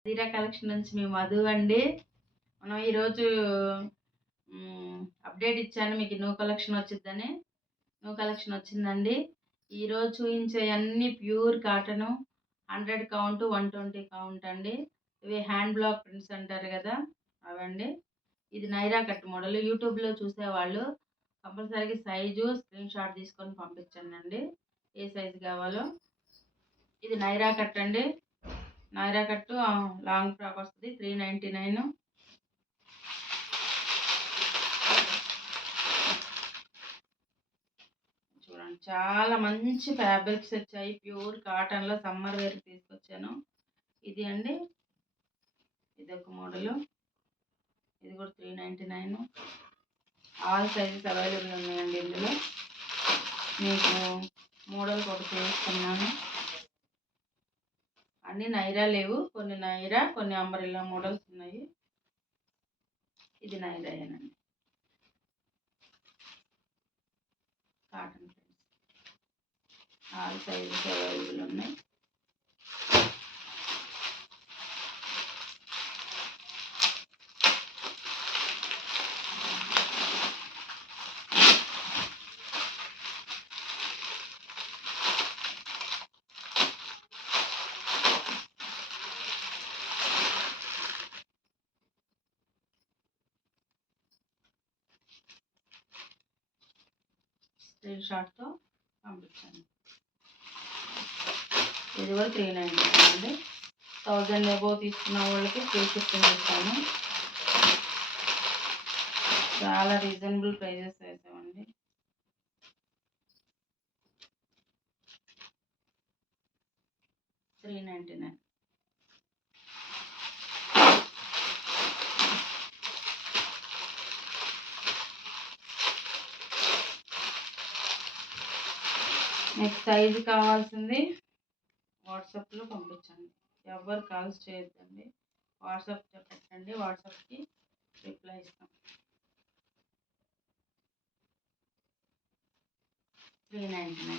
అదిరా కలెక్షన్ నుంచి మీ మధు అండి. మనం ఈరోజు అప్డేట్ ఇచ్చాను మీకు న్యూ కలెక్షన్ వచ్చిద్దని. న్యూ కలెక్షన్ వచ్చిందండి. ఈరోజు చూపించే అన్ని ప్యూర్ కాటను, 100 కౌంట్, 120 కౌంట్ అండి. ఇవి హ్యాండ్ బ్లాక్ ప్రింట్స్ అంటారు కదా, అవండి. ఇది నైరా కట్ మోడల్. యూట్యూబ్లో చూసేవాళ్ళు కంపల్సరీగా సైజు స్క్రీన్ షాట్ తీసుకొని పంపించండి అండి, ఏ సైజు కావాలో. ఇది నైరా కట్ అండి. నైరా కట్టు లాంగ్ ఫ్రాక్ వస్తుంది, 399. చూడండి, చాలా మంచి ఫ్యాబ్రిక్స్ వచ్చాయి. ప్యూర్ కాటన్లో సమ్మర్ వేర్ తీసుకొచ్చాను. ఇది అండి, ఇది ఒక మోడలు. ఇది కూడా 399. ఆల్ సైజెస్ అవైలబుల్ ఉన్నాయండి ఇందులో. మీకు మోడల్ కూడా చేస్తున్నాను. అన్ని నైరా లేవు, కొన్ని నైరా, కొన్ని అంబ్రెల్లా మోడల్స్ ఉన్నాయి. ఇది నైరాయేనండి, cotton friends. All sizes available ఉన్నాయి. స్క్రీన్ షాట్తో పంపించండి. ఇది కూడా 399 అండి. 1000 అబోవ్ తీసుకున్న వాళ్ళకి ఫ్రీ షిప్పింగ్ ఇస్తాను. చాలా రీజనబుల్ ప్రైజెస్ వేసామండి. $399. నెక్స్ట్ సైజు కావాల్సింది వాట్సాప్లో పంపించండి. ఎవరు కాల్స్ చేయొద్దండి, వాట్సాప్ పెట్టండి. వాట్సాప్కి రిప్లై ఇస్తాం. 399.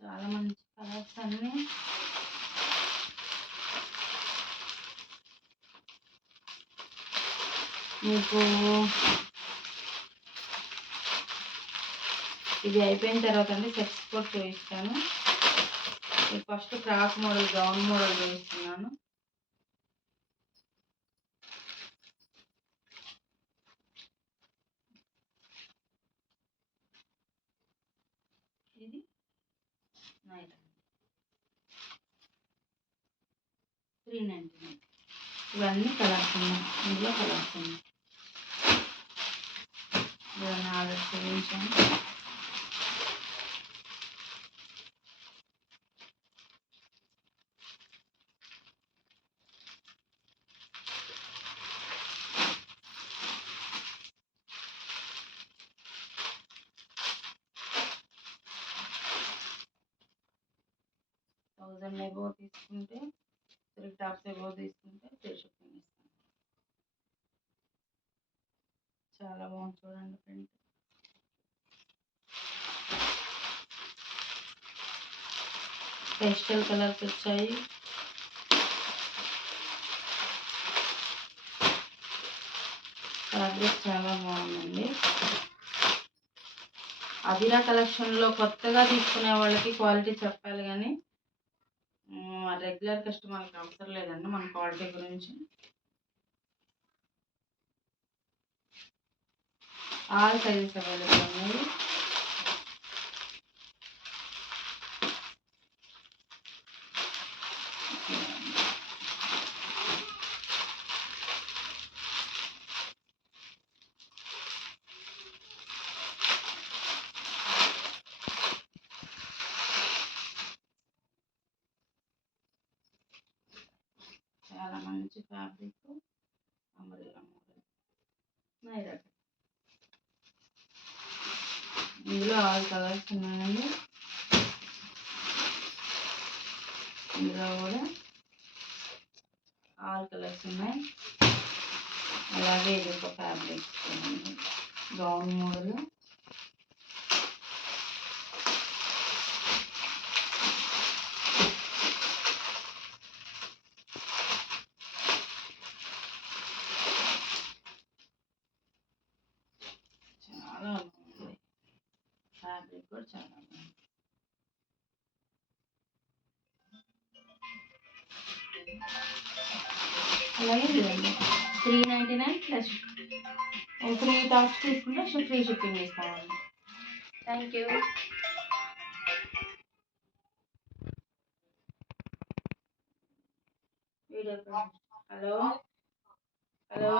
చాలా మంచి కలర్స్ అన్నీ. మీకు ఇది అయిపోయిన తర్వాత అండి సెట్స్ కూడా చూపిస్తాను. మీకు first frock model, gown model చూపిస్తున్నాను. ఇది నైట్ 399. ఇవన్నీ కలర్స్ ఉన్నాయి, ఇందులో కలర్స్ ఉన్నాయి. ఇవన్నీ ఆర్డర్ చేయించాను. $1000 అబోవ్ తీసుకుంటే, 3 టాప్స్ అబోవ్ తీసుకుంటే ఫ్రీ షిప్పింగ్ ఇస్తాను. చాలా బాగుంది చూడండి ప్రింట్. పేస్టల్ కలర్స్ వచ్చాయి. ఫ్యాబ్రిక్ చాలా బాగుందండి. అదిరా కలెక్షన్లో కొత్తగా తీసుకునే వాళ్ళకి క్వాలిటీ చెప్పాలి, కానీ రెగ్యులర్ కస్టమర్కి అవసరం లేదండి మన క్వాలిటీ గురించి. ఆల్ సైజెస్ అవైలబుల్ ఉన్నాయి. చాలా మంచి ఫ్యాబ్రిక్, అంబ్రెల్లా మోడల్, నైరా. ఇందులో ఆల్ కలర్స్ ఉన్నాయండి. ఇందులో కూడా ఆల్ కలర్స్ ఉన్నాయి. అలాగే ఇది ఒక ఫ్యాబ్రిక్ గౌన్ మోడల్. చాలా బాగుంది. ఫ్యాబ్రిక్ కూడా చాలా బాగుంది. అలాగే ఇదండి 399 ప్లస్ 3 టాప్స్ తీసుకుంటే ఫ్రీ షిప్పింగ్ ఇస్తామండి. Thank you. Video hello hello